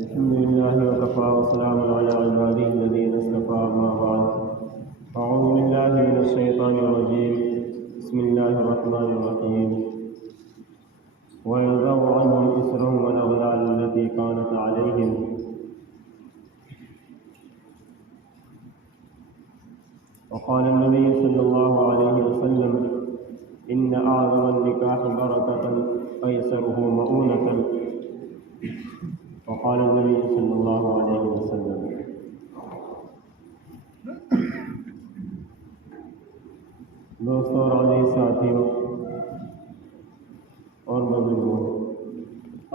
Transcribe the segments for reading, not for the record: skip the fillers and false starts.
الحمد لله وكفى وسلام على عباده الذين اصطفى أما بعد أعوذ بالله من الشيطان الرجيم بسم الله الرحمن الرحيم ويضع عنهم إصرهم والأغلال التي كانت عليهم وقال النبي صلى الله عليه وسلم إن أعظم النكاح بركة أيسره مؤونة وقال النبي صلی اللہ علیہ وسلم۔ دوستوں اور عزیز ساتھیوں اور بزرگوں،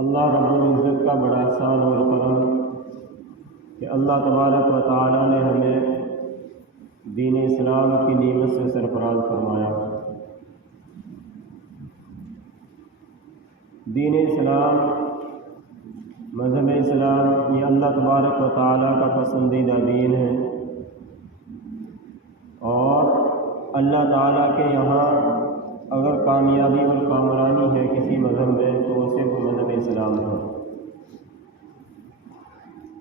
اللہ رب العزت کا بڑا احسان اور کرم کہ اللہ تبارک و تعالی نے ہمیں دین اسلام کی نعمت سے سرفراز فرمایا۔ دین اسلام، مذہب اسلام، یہ اللہ تبارک و تعالیٰ کا پسندیدہ دین ہے، اور اللہ تعالیٰ کے یہاں اگر کامیابی اور کامرانی ہے کسی مذہب میں تو وہ صرف مذہب اسلام ہے۔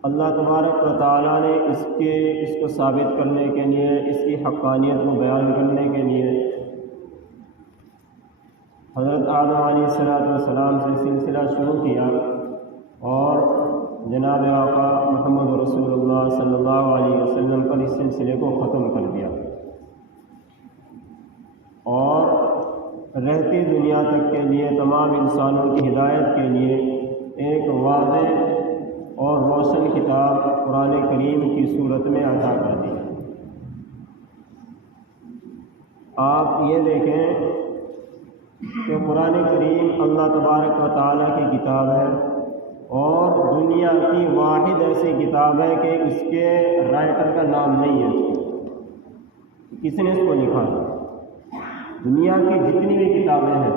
اللہ تبارک و تعالیٰ نے اس کو ثابت کرنے کے لیے، اس کی حقانیت کو بیان کرنے کے لیے حضرت آدم علیہ السلام سے سلسلہ شروع کیا، اور جناب آقا محمد رسول اللہ صلی اللہ علیہ وسلم پر اس سلسلے کو ختم کر دیا، اور رہتی دنیا تک کے لیے تمام انسانوں کی ہدایت کے لیے ایک واضح اور روشن کتاب قرآن کریم کی صورت میں عطا کر دی۔ آپ یہ دیکھیں کہ قرآن کریم اللہ تبارک و تعالیٰ کی کتاب ہے، اور دنیا کی واحد ایسی کتاب ہے کہ اس کے رائٹر کا نام نہیں ہے، کس نے اس کو لکھا ہے۔ دنیا کی جتنی بھی کتابیں ہیں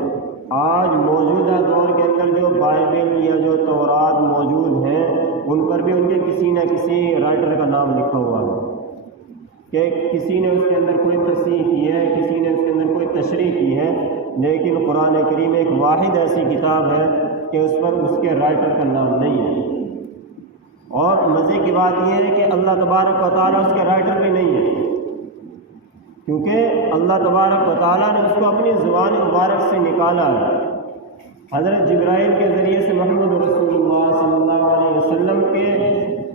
آج موجودہ دور کے اندر، جو بائبل یا جو تورات موجود ہیں، ان پر بھی ان کے کسی نہ کسی رائٹر کا نام لکھا ہوا ہے کہ کسی نے اس کے اندر کوئی تصحیح کی ہے، کسی نے اس کے اندر کوئی تشریح کی ہے، لیکن قرآن کریم ایک واحد ایسی کتاب ہے کہ اس پر اس کے رائٹر کا نام نہیں ہے۔ اور مزے کی بات یہ ہے کہ اللہ تبارک و تعالیٰ اس کے رائٹر بھی نہیں ہے، کیونکہ اللہ تبارک و تعالیٰ نے اس کو اپنی زبان مبارک سے نکالا ہے۔ حضرت جبرائیل کے ذریعے سے محمد رسول اللہ صلی اللہ علیہ وسلم کے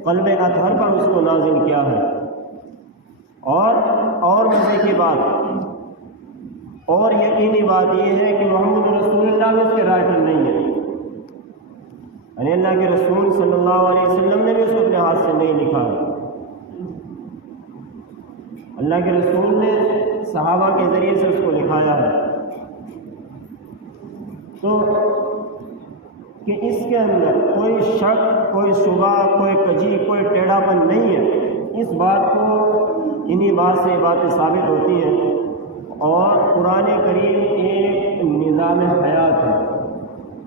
قلب اطہر پر اس کو نازل کیا ہے۔ اور مزے کی بات اور یقینی بات یہ ہے کہ محمد رسول اللہ میں اس کے رائٹر نہیں ہے، یعنی اللہ کے رسول صلی اللہ علیہ وسلم نے بھی اس کو اپنے ہاتھ سے نہیں لکھا ہے۔ اللہ کے رسول نے صحابہ کے ذریعے سے اس کو لکھایا ہے، تو کہ اس کے اندر کوئی شک، کوئی شبہ، کوئی کجی، کوئی ٹیڑھا پن نہیں ہے، اس بات کو انہی بات سے باتیں ثابت ہوتی ہیں۔ اور قرآن کریم ایک نظام حیات ہے۔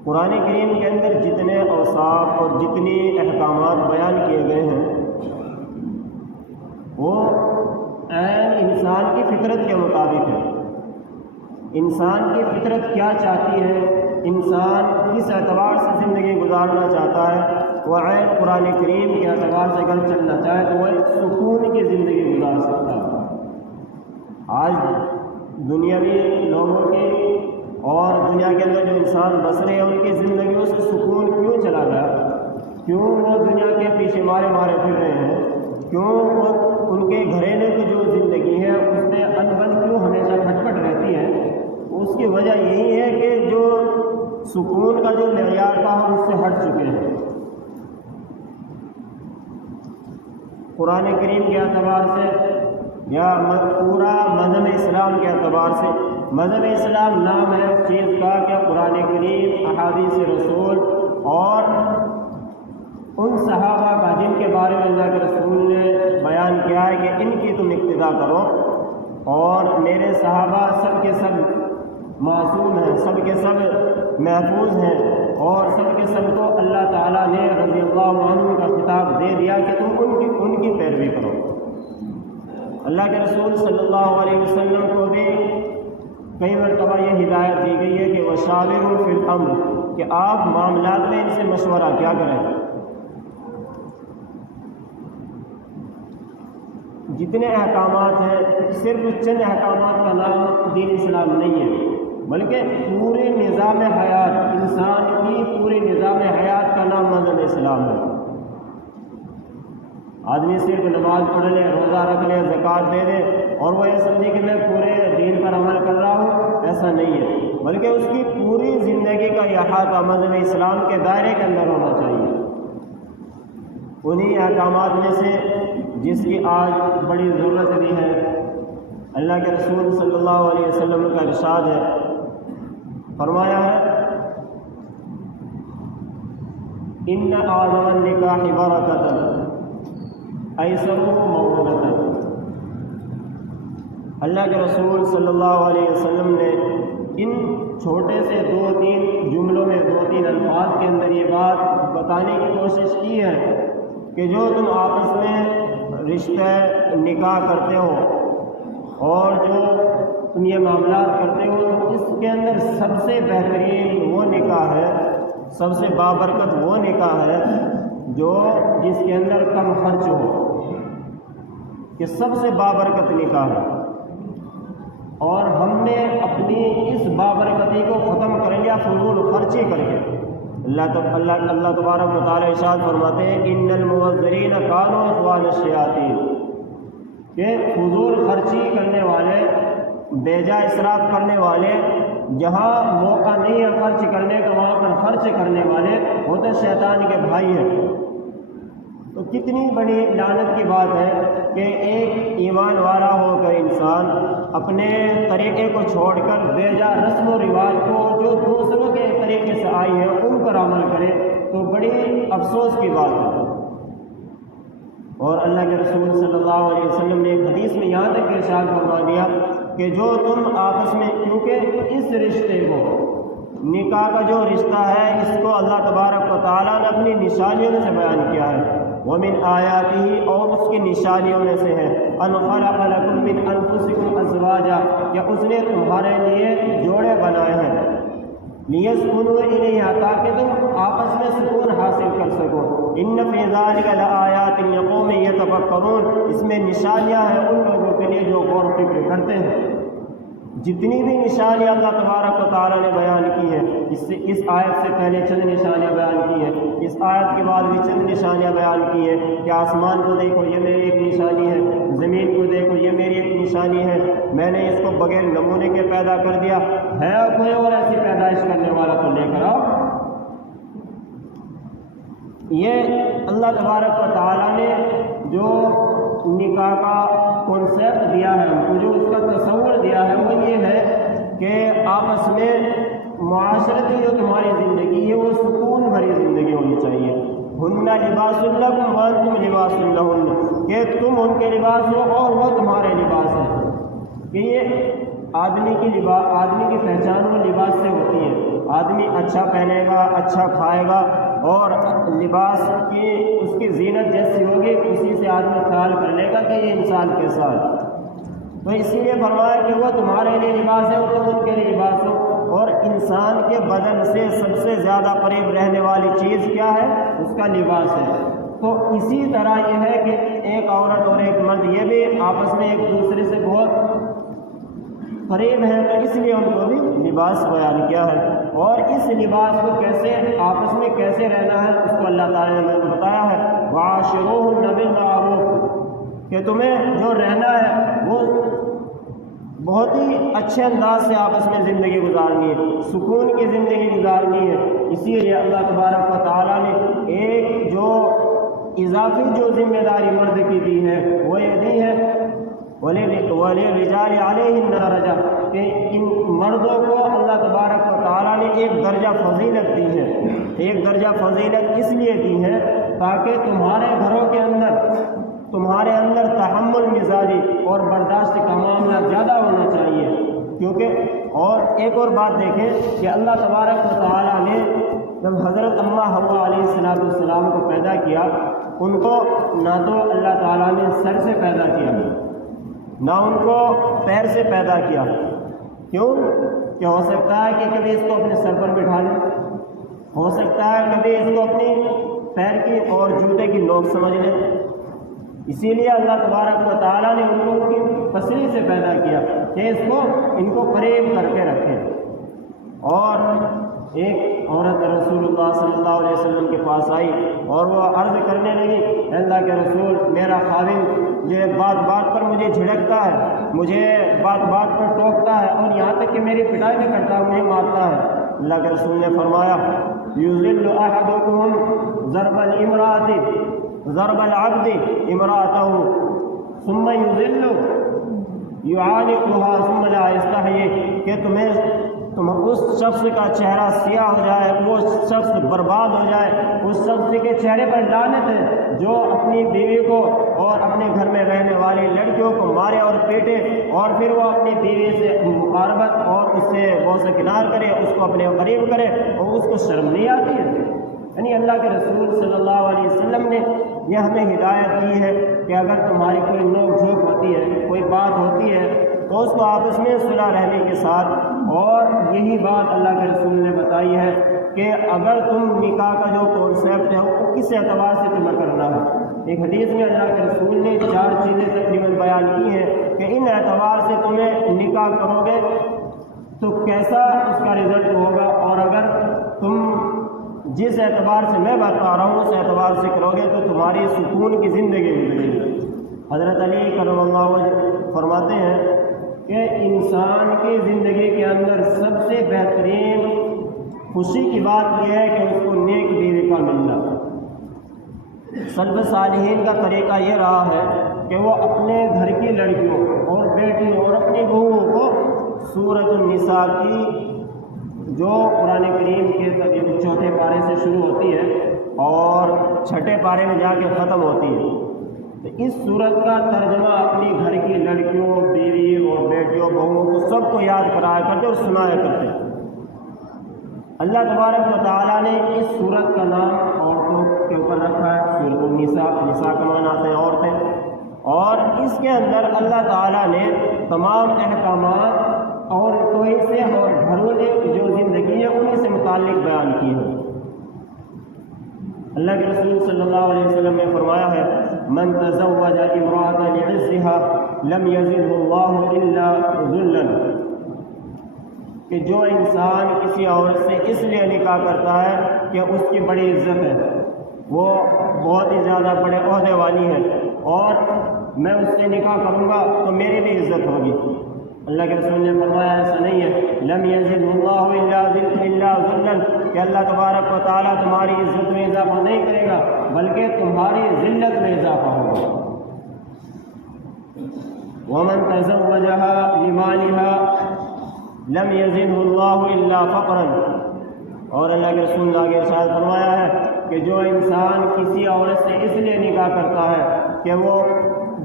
قرآن کریم کے اندر جتنے اوصاف اور جتنی احکامات بیان کیے گئے ہیں وہ عین انسان کی فطرت کے مطابق ہے۔ انسان کی فطرت کیا چاہتی ہے، انسان کس اعتبار سے زندگی گزارنا چاہتا ہے، وہ عین قرآن کریم کے اعتبار سے اگر چلنا چاہے تو وہ ایک سکون کی زندگی گزار سکتا ہے۔ آج دنیاوی لوگوں کی اور دنیا کے اندر جو انسان بس رہے ہیں ان کی زندگیوں سے سکون کیوں چلا گیا؟ کیوں وہ دنیا کے پیچھے مارے پھر رہے ہیں؟ کیوں وہ ان کے گھریلو کی جو زندگی ہے اس میں انبن کیوں ہمیشہ کھٹپٹ رہتی ہے؟ اس کی وجہ یہی ہے کہ جو سکون کا جو معیار تھا ہم اس سے ہٹ چکے ہیں۔ قرآن کریم کے اعتبار سے یا پورا مذہب اسلام کے اعتبار سے، مذہب اسلام نام ہے اس چیز کا کہ قرآن کریم، احادیث رسول اور ان صحابہ کا جن کے بارے میں اللہ کے رسول نے بیان کیا ہے کہ ان کی تم اقتداء کرو، اور میرے صحابہ سب کے سب معصوم ہیں، سب کے سب محفوظ ہیں، اور سب کے سب کو اللہ تعالیٰ نے رضی اللہ عنہ کا خطاب دے دیا کہ تم ان کی پیروی کرو۔ اللہ کے رسول صلی اللہ علیہ وسلم کو بھی کئی مرتبہ یہ ہدایت دی گئی ہے کہ وشاورہم فی الامر، کہ آپ معاملات میں ان سے مشورہ کیا کریں۔ جتنے احکامات ہیں صرف چند احکامات کا نام دین اسلام نہیں ہے، بلکہ پورے نظام حیات، انسان کی پورے نظام حیات کا نام مذہب اسلام ہے۔ آدمی صرف نماز پڑھ لے، روزہ رکھ لے، زکوٰۃ دے دے اور وہ یہ سمجھے کہ میں پورے دین پر عمل کر رہا ہوں، ایسا نہیں ہے، بلکہ اس کی پوری زندگی کا احاطہ مذہب اسلام کے دائرے کے اندر ہونا چاہیے۔ انہی احکامات میں سے جس کی آج بڑی ضرورت بھی ہے، اللہ کے رسول صلی اللہ علیہ وسلم کا ارشاد ہے، فرمایا ہے ان اعظم النکاح برکۃ ایسرہ موعظۃ۔ اللہ کے رسول صلی اللہ علیہ وسلم نے ان چھوٹے سے 2-3 جملوں میں 2-3 الفاظ کے اندر یہ بات بتانے کی کوشش کی ہے کہ جو تم آپس میں رشتہ نکاح کرتے ہو اور جو تم یہ معاملات کرتے ہو، تو اس کے اندر سب سے بہترین وہ نکاح ہے، سب سے بابرکت وہ نکاح ہے جو جس کے اندر کم خرچ ہو، کہ سب سے بابرکت نکاح ہے۔ اور ہم نے اپنی اس بابرکتی کو ختم کر لیا فضول خرچی کر کے۔ اللہ تبارک و تعالیٰ ارشاد فرماتے ہیں ان المبذرین کانوا اخوان الشیاطین، کہ فضول خرچی کرنے والے، بیجا اسراف کرنے والے، جہاں موقع نہیں ہے خرچ کرنے کا وہاں پر خرچ کرنے والے ہوتے شیطان کے بھائی ہیں۔ تو کتنی بڑی لعنت کی بات ہے کہ ایک ایمان والا ہو کر انسان اپنے طریقے کو چھوڑ کر بیجا رسم و رواج کو جو دوسروں کے طریقے سے آئی ہے ان پر عمل کرے، تو بڑی افسوس کی بات ہے۔ اور اللہ کے رسول صلی اللہ علیہ وسلم نے ایک حدیث میں یہاں تک ارشاد فرما دیا کہ جو تم آپس میں، کیونکہ اس رشتے کو، نکاح کا جو رشتہ ہے، اس کو اللہ تبارک و تعالیٰ نے اپنی نشانیوں سے بیان کیا ہے۔ وَمِنْ آیَاتِهِ، اور اس کی نشانیوں میں سے ہے أَنْ خَلَقَ لَكُم مِّنْ أَنفُسِكُمْ أَزْوَاجًا، کہ اس نے تمہارے لیے جوڑے بنائے ہیں، لِيَسْكُنُوا إِلَيْهَا، تاکہ تم آپس میں سکون حاصل کر سکو۔ إِنَّ فِي ذَلِكَ لَآيَاتٍ لِقَوْمٍ يَتَفَكَّرُونَ، اس میں نشانیاں ہیں ان لوگوں کے لیے جو غور و فکر کرتے ہیں۔ جتنی بھی نشانیاں اللہ تبارک و تعالیٰ نے بیان کی ہے، اس آیت سے پہلے چند نشانیاں بیان کی ہیں، اس آیت کے بعد بھی چند نشانیاں بیان کی ہیں کہ آسمان کو دیکھو یہ میری ایک نشانی ہے، زمین کو دیکھو یہ میری ایک نشانی ہے، میں نے اس کو بغیر نمونے کے پیدا کر دیا ہے، کوئی اور ایسی پیدائش کرنے والا تو لے کر آؤ۔ یہ اللہ تبارک و تعالیٰ نے جو نکاح کا کانسیپٹ دیا ہے، ہم کو جو اس کا تصور دیا ہے، وہ یہ ہے کہ آپس میں معاشرتی جو تمہاری زندگی ہے وہ سکون بھری زندگی ہونی چاہیے۔ ہن لباس لکم وانتم لباس لہن، کہ تم ان کے لباس ہو اور وہ تمہارے لباس ہیں۔ کہ یہ آدمی کی پہچان وہ لباس سے ہوتی ہے۔ آدمی اچھا پہنے گا، اچھا کھائے گا، اور لباس کی اس کی زینت جیسی ہوگی اسی سے آدمی خیال کر لے گا کہ یہ انسان کے ساتھ۔ تو اسی لیے فرمایا کہ وہ تمہارے لیے لباس ہے اور تم ان کے لیے لباس ہو۔ اور انسان کے بدن سے سب سے زیادہ قریب رہنے والی چیز کیا ہے؟ اس کا لباس ہے۔ تو اسی طرح یہ ہے کہ ایک عورت اور ایک مرد یہ بھی آپس میں ایک دوسرے سے بہت قریب ہیں، تو اس لیے ان کو بھی لباس بیان کیا ہے۔ اور اس لباس کو کیسے آپس میں کیسے رہنا ہے اس کو اللہ تعالیٰ نے بتایا ہے، وَعَاشِرُوهُنَّ بِالْمَعْرُوفِ، کہ تمہیں جو رہنا ہے وہ بہت ہی اچھے انداز سے آپس میں زندگی گزارنی ہے، سکون کی زندگی گزارنی ہے۔ اسی لیے اللہ تبارک و تعالیٰ نے ایک جو اضافی جو ذمہ داری مرد کی دی ہے وہ یہ دی ہے، وَلِلرِّجَالِ عَلَيْهِنَّ دَرَجَةٌ، کہ ان مردوں کو اللہ تبارک و تعالیٰ نے ایک درجہ فضیلت دی ہے۔ ایک درجہ فضیلت اس لیے دی ہے تاکہ تمہارے گھروں کے اندر تحمل مزاجی اور برداشت کا معاملہ زیادہ ہونا چاہیے۔ کیونکہ اور ایک اور بات دیکھیں کہ اللہ تبارک و تعالیٰ نے جب حضرت اماں حوا علیہ السلام کو پیدا کیا، ان کو نہ تو اللہ تعالیٰ نے سر سے پیدا کیا نہ ان کو پیر سے پیدا کیا۔ کیوں؟ کہ ہو سکتا ہے کہ کبھی اس کو اپنے سر پر بٹھا لیں، ہو سکتا ہے کبھی اس کو اپنی پیر کی اور جوتے کی نوک سمجھ لیں، اسی لیے اللہ تبارک و تعالیٰ نے ان کو ان کی تسلی سے پیدا کیا کہ ان کو قریب کر کے رکھیں۔ اور ایک عورت رسول اللہ صلی اللہ علیہ وسلم کے پاس آئی اور وہ عرض کرنے لگی، اللہ کے رسول، میرا خاوند یہ بات بات پر مجھے جھڑکتا ہے، مجھے بات بات پر ٹوکتا ہے، اور یہاں تک کہ میری پٹائی بھی کرتا ہے، مجھے مارتا ہے۔ اللہ کے رسول نے فرمایا، یذل احدکم ضرب ضرب العبد امرأته ثم یذل یعانقها ثم لا یستحیی، کہ تم اس شخص کا چہرہ سیاہ ہو جائے، وہ شخص برباد ہو جائے، اس شخص کے چہرے پر لعنت ہے جو اپنی بیوی کو اور اپنے گھر میں رہنے والی لڑکیوں کو مارے اور پیٹے، اور پھر وہ اپنی بیوی سے مقاربت اور اس سے بوسہ کنار کرے، اس کو اپنے قریب کرے، اور اس کو شرم نہیں آتی ہے۔ یعنی اللہ کے رسول صلی اللہ علیہ وسلم نے یہ ہمیں ہدایت دی ہے کہ اگر تمہاری کوئی نوک جھوک ہوتی ہے، کوئی بات ہوتی ہے، تو اس کو آپس میں صلح رحمی کے ساتھ، اور یہی بات اللہ کے رسول نے بتائی ہے کہ اگر تم نکاح کا جو کانسیپٹ ہے وہ کس اعتبار سے تمہیں کرنا ہے۔ ایک حدیث میں اللہ کے رسول نے 4 چیزیں تقریباً بیان کی ہیں کہ ان اعتبار سے تمہیں نکاح کرو گے تو کیسا اس کا رزلٹ ہوگا، اور اگر تم جس اعتبار سے میں بتا رہا ہوں اس اعتبار سے کرو گے تو تمہاری سکون کی زندگی گزرے گی۔ حضرت علی کرم اللہ وجہ فرماتے ہیں کہ انسان کی زندگی کے اندر سب سے بہترین خوشی کی بات یہ ہے کہ اس کو نیک بیوی کا ملنا۔ سلف صالحین کا طریقہ یہ رہا ہے کہ وہ اپنے گھر کی لڑکیوں اور بیٹیوں اور اپنی بہوؤں کو سورۃ النساء کی جو قرآن کریم کے تقریباً 4 پارے سے شروع ہوتی ہے اور 6 پارے میں جا کے ختم ہوتی ہے، تو اس سورت کا ترجمہ اپنی گھر کی لڑکیوں، بیوی اور بیٹیوں، بہوؤں کو سب کو یاد کرایا کرتے اور سنایا کرتے۔ اللہ تبارک و تعالیٰ نے اس سورت کا نام عورتوں کے اوپر رکھا ہے، سورۃ النساء، نساء کا معنی آتے ہیں عورتیں، اور اس کے اندر اللہ تعالیٰ نے تمام احکامات عورتوں سے اور گھروں کی جو زندگی ہے انہیں سے متعلق بیان کی ہے۔ اللہ کے رسول صلی اللہ علیہ وسلم نے فرمایا ہے، من تزوج امرأة لعزها لم يزده الله الا ذلا، کہ جو انسان کسی عورت سے اس لیے نکاح کرتا ہے کہ اس کی بڑی عزت ہے، وہ بہت ہی زیادہ بڑے عہدے والی ہے، اور میں اس سے نکاح کروں گا تو میری بھی عزت ہوگی۔ اللہ کے رسول نے فرمایا ایسا نہیں ہے، لم یزد اللہ الا ذلا، کہ اللہ تبارک و تعالیٰ تمہاری عزت میں اضافہ نہیں کرے گا بلکہ تمہاری ذلت میں اضافہ ہوگا۔ ومن تزوجها لمالها لم یزده اللہ الا فقرا، اور اللہ کے رسول نے آگے ارشاد فرمایا ہے کہ جو انسان کسی عورت سے اس لیے نکاح کرتا ہے کہ وہ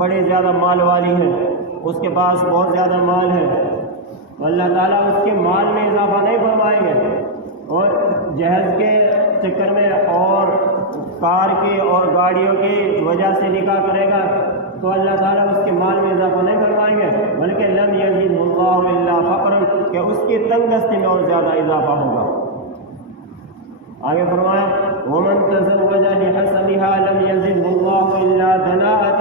بڑے زیادہ مال والی ہے، اس کے پاس بہت زیادہ مال ہے، تو اللہ تعالیٰ اس کے مال میں اضافہ نہیں فرمائیں گے، اور جہیز کے چکر میں اور کار کی اور گاڑیوں کی وجہ سے نکاح کرے گا تو اللہ تعالیٰ اس کے مال میں اضافہ نہیں فرمائیں گے، بلکہ لم یزد اللہ الا فقرا، کہ اس کی تنگ دستی میں اور زیادہ اضافہ ہوگا۔ آگے فرمایا، ومن تزوج لحسبها لم یزد اللہ الا دناءۃ،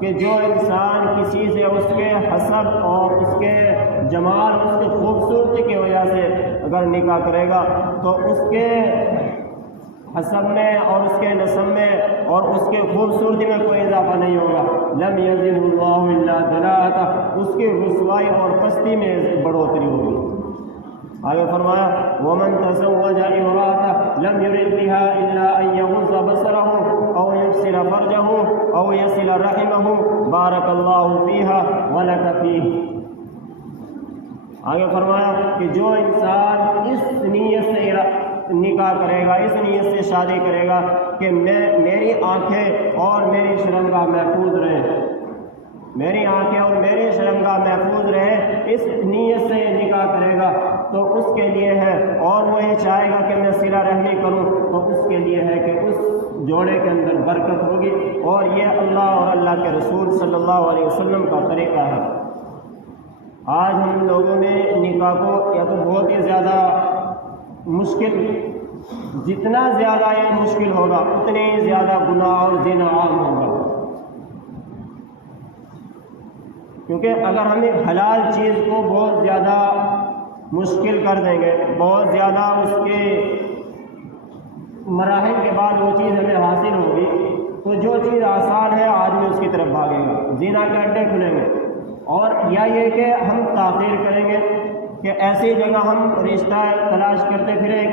کہ جو انسان کسی سے اس کے حسب اور اس کے جمال، اس کی خوبصورتی کی وجہ سے اگر نکاح کرے گا تو اس کے حسب میں اور اس کے نسب میں اور اس کے خوبصورتی میں کوئی اضافہ نہیں ہوگا۔ لم یزد اللہ الا دناءۃ، اس کی رسوائی اور پستی میں بڑھوتری ہوگی۔ آگے فرمایا، ومن تزوج امرأة لم يرد بها الا ان يغض بصره او يكسر فرجه او يصل رحمه بارك الله فيها ولك فيه۔ آگے فرمایا کہ جو انسان اس نیت سے نکاح کرے گا، اس نیت سے شادی کرے گا کہ میری آنکھیں اور میری شرمگاہ محفوظ رہیں، میری آنکھیں اور میری شرمگاہ محفوظ رہے، اس نیت سے نکاح کرے گا تو اس کے لیے ہے، اور وہ یہ چاہے گا کہ میں صلہ رحمی کروں تو اس کے لیے ہے کہ اس جوڑے کے اندر برکت ہوگی، اور یہ اللہ اور اللہ کے رسول صلی اللہ علیہ وسلم کا طریقہ ہے۔ آج ہم لوگوں نے نکاح کو یا تو بہت ہی زیادہ مشکل، جتنا زیادہ یہ مشکل ہوگا اتنے ہی زیادہ گناہ اور زنا عام ہوگا۔ کیونکہ اگر ہم ایک حلال چیز کو بہت زیادہ مشکل کر دیں گے، بہت زیادہ اس کے مراحل کے بعد وہ چیز ہمیں حاصل ہوگی، تو جو چیز آسان ہے آدمی اس کی طرف بھاگے گا، زنا کے اڈے کھلیں گے۔ اور یا یہ کہ ہم تاخیر کریں گے کہ ایسی جگہ ہم رشتہ تلاش کرتے پھریں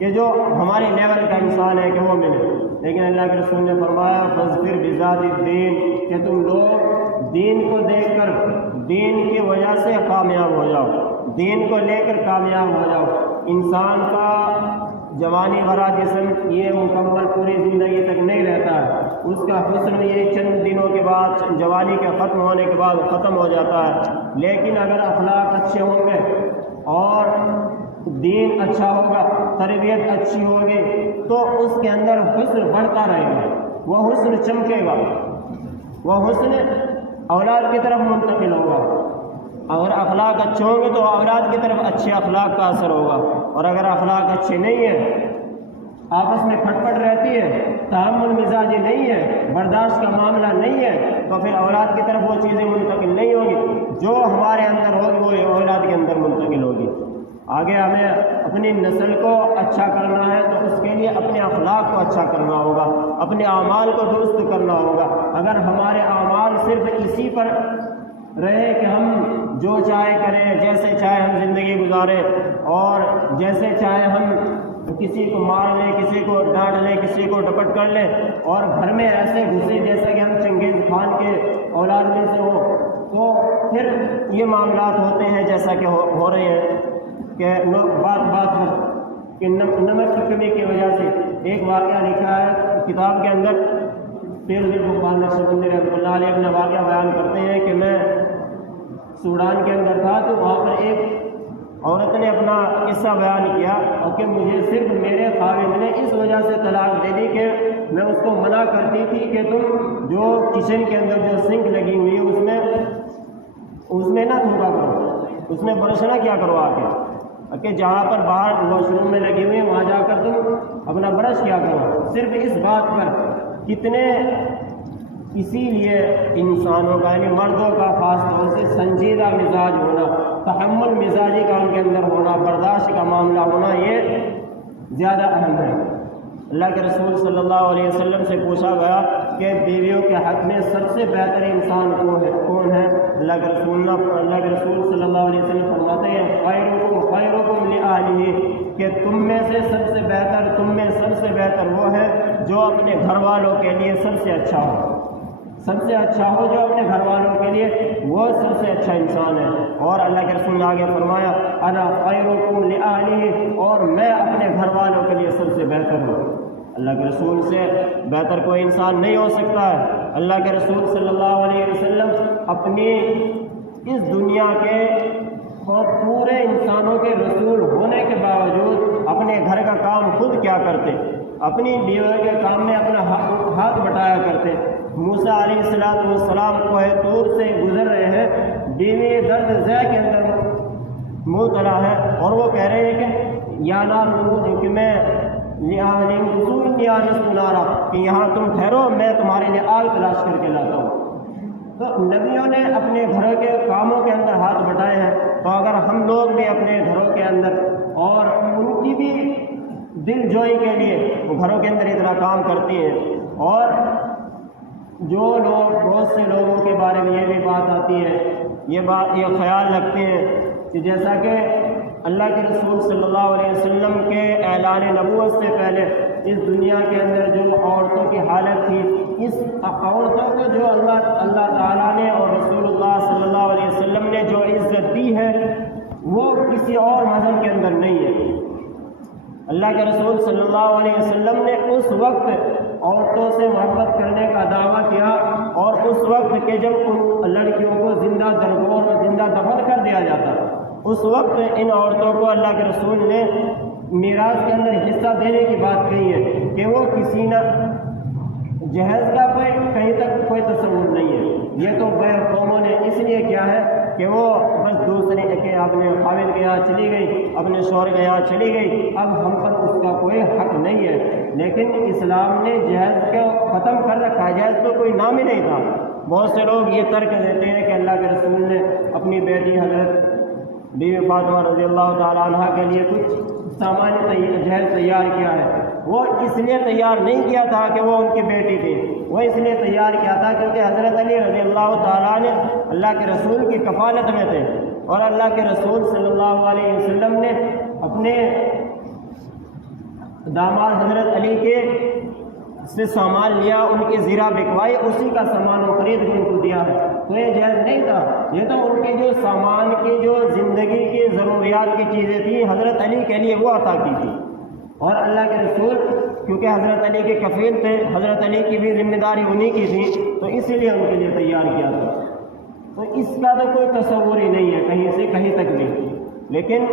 کہ جو ہمارے لیول کا انسان ہے کہ وہ ملے۔ لیکن اللہ کے رسول نے فرمایا فاصبر بذات الدین، کہ تم لوگ دین کو دیکھ کر دین کی وجہ سے کامیاب ہو جاؤ، دین کو لے کر کامیاب ہو جاؤ۔ انسان کا جوانی بھرا جسم یہ مکمل پوری زندگی تک نہیں رہتا ہے، اس کا حسن یہ چند دنوں کے بعد، جوانی کے ختم ہونے کے بعد ختم ہو جاتا ہے۔ لیکن اگر اخلاق اچھے ہوں گے اور دین اچھا ہوگا، تربیت اچھی ہوگی، تو اس کے اندر حسن بڑھتا رہے گا، وہ حسن چمکے گا، وہ حسن اولاد کی طرف منتقل ہوگا۔ اگر اخلاق اچھے ہوں گے تو اولاد کی طرف اچھے اخلاق کا اثر ہوگا، اور اگر اخلاق اچھے نہیں ہیں، آپس میں کھٹ پٹ رہتی ہے، تحمل مزاجی نہیں ہے، برداشت کا معاملہ نہیں ہے، تو پھر اولاد کی طرف وہ چیزیں منتقل نہیں ہوگی۔ جو ہمارے اندر ہوگی وہ اولاد کے اندر منتقل ہوگی۔ آگے ہمیں اپنی نسل کو اچھا کرنا ہے تو اس کے لیے اپنے اخلاق کو اچھا کرنا ہوگا، اپنے اعمال کو درست کرنا ہوگا۔ اگر ہمارے اعمال صرف اسی پر رہے کہ ہم جو چاہے کریں، جیسے چاہے ہم زندگی گزاریں، اور جیسے چاہے ہم کسی کو مار لیں، کسی کو ڈانٹ لیں، کسی کو ڈپٹ کر لیں، اور گھر میں ایسے گھسے جیسا کہ ہم چنگیز خان کے اولاد میں سے ہو، تو پھر یہ معاملات ہوتے ہیں جیسا کہ ہو رہے ہیں کہ بات کہ نمک کی کمی کی وجہ سے۔ ایک واقعہ لکھا ہے کتاب کے اندر، پیر بخار نقشبندی رحمۃ اللہ علیہ اپنا واقعہ بیان کرتے ہیں کہ میں سوڈان کے اندر تھا، تو وہاں پر ایک عورت نے اپنا قصہ بیان کیا، اور کہ مجھے صرف میرے خاوند نے اس وجہ سے طلاق دے دی کہ میں اس کو منع کرتی تھی کہ تم جو کچن کے اندر جو سنک لگی ہوئی ہے اس میں نہ تھوکا کرو، اس میں برش نہ کیا کرو آ کے جہاں پر باہر واش روم میں لگی ہوئی ہے وہاں جا کر تم اپنا برش کیا کرو، صرف اس بات پر۔ کتنے اسی لیے انسانوں کا یعنی مردوں کا خاص طور سے سنجیدہ مزاج ہونا، تحمل مزاجی کا ان کے اندر ہونا، برداشت کا معاملہ ہونا، یہ زیادہ اہم ہے۔ اللہ کے رسول صلی اللہ علیہ وسلم سے پوچھا گیا کہ بیویوں کے حق میں سب سے بہتر انسان کون ہے؟ اللہ کے رسول صلی اللہ علیہ وسلم فرماتے ہیں خیرکم لأہلہ، کہ تم میں سے سب سے بہتر وہ ہے جو اپنے گھر والوں کے لیے سب سے اچھا ہو، جو اپنے گھر والوں کے لیے وہ سب سے اچھا انسان ہے۔ اور اللہ کے رسول نے آگے فرمایا انا خیرکم لأہلہ، اور میں اپنے گھر والوں کے لیے سب سے بہتر ہوں۔ اللہ کے رسول سے بہتر کوئی انسان نہیں ہو سکتا ہے۔ اللہ کے رسول صلی اللہ علیہ وسلم اپنی اس دنیا کے اور پورے انسانوں کے رسول ہونے کے باوجود اپنے گھر کا کام خود کیا کرتے، اپنی بیوی کے کام میں اپنا ہاتھ بٹایا کرتے۔ موسیٰ علیہ السلام کوہ طور سے گزر رہے ہیں، بیوی درد ذہ کے اندر مبتلا ہے، اور وہ کہہ رہے ہیں کہ یا نام کہ میں کہ یہاں تم ٹھہرو، میں تمہارے لیے آگ تلاش کر کے لاتا ہوں۔ تو نبیوں نے اپنے گھروں کے کاموں کے اندر ہاتھ بٹائے ہیں، تو اگر ہم لوگ بھی اپنے گھروں کے اندر اور ان کی بھی دل جوئی کے لیے وہ گھروں کے اندر اتنا کام کرتی ہیں، اور جو لوگ بہت سے لوگوں کے بارے میں یہ بھی بات آتی ہے، یہ خیال رکھتے ہیں کہ جیسا کہ اللہ کے رسول صلی اللہ علیہ وسلم کے اعلان نبوت سے پہلے اس دنیا کے اندر جو عورتوں کی حالت تھی، اس عورتوں کو جو اللہ تعالیٰ نے اور رسول اللہ صلی اللہ علیہ وسلم نے جو عزت دی ہے وہ کسی اور مذہب کے اندر نہیں ہے۔ اللہ کے رسول صلی اللہ علیہ وسلم نے اس وقت عورتوں سے محبت کرنے کا دعویٰ کیا، اور اس وقت کہ جب ان لڑکیوں کو زندہ درگور اور زندہ دفن کر دیا جاتا، اس وقت ان عورتوں کو اللہ کے رسول نے میراث کے اندر حصہ دینے کی بات کہی ہے کہ وہ کسی نہ جہیز کا کہیں تک کوئی تصور نہیں ہے۔ یہ تو غیر قوموں نے اس لیے کیا ہے کہ وہ بس دوسرے کہ اپنے خاوند کے یہاں چلی گئی، اپنے شوہر کے یہاں چلی گئی، اب ہم پر اس کا کوئی حق نہیں ہے۔ لیکن اسلام نے جہیز کو ختم کر رکھا ہے، جہیز تو کوئی نام ہی نہیں تھا۔ بہت سے لوگ یہ ترک دیتے ہیں کہ اللہ کے رسول نے اپنی بیٹی حضرت بیوی فاطمہ رضی اللہ تعالیٰ عنہ کے لیے کچھ سامان جہیز تیار کیا ہے۔ وہ اس لیے تیار نہیں کیا تھا کہ وہ ان کی بیٹی تھی، وہ اس لیے تیار کیا تھا کیونکہ حضرت علی رضی اللہ تعالیٰ نے اللہ کے رسول کی کفالت میں تھے، اور اللہ کے رسول صلی اللہ علیہ وسلم نے اپنے داماد حضرت علی کے سے سامان لیا، ان کی زیرہ بکوائی، اسی کا سامان وہ خرید کے ان کو دیا ہے۔ تو یہ جائز نہیں تھا، یہ تو ان کے جو سامان کی جو زندگی کی ضروریات کی چیزیں تھیں حضرت علی کے لیے وہ عطا کی تھی، اور اللہ کے رسول کیونکہ حضرت علی کے کفیل تھے، حضرت علی کی بھی ذمہ داری انہی کی تھی، تو اسی لیے ان کے لیے تیار کیا تھا۔ تو اس کا تو کوئی تصور ہی نہیں ہے کہیں سے کہیں تک بھی، لیکن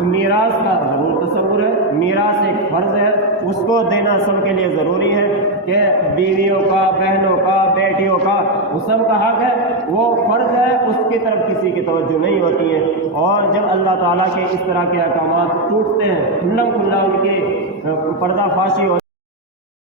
میراث کا ضرور تصور ہے۔ میراث ایک فرض ہے، اس کو دینا سب کے لیے ضروری ہے کہ بیویوں کا، بہنوں کا، بیٹیوں کا، وہ سب کا حق ہے، وہ فرض ہے، اس کی طرف کسی کی توجہ نہیں ہوتی ہے۔ اور جب اللہ تعالیٰ کے اس طرح کے احکامات ٹوٹتے ہیں، کھلم کھلا ان کے پردہ فاشی ہو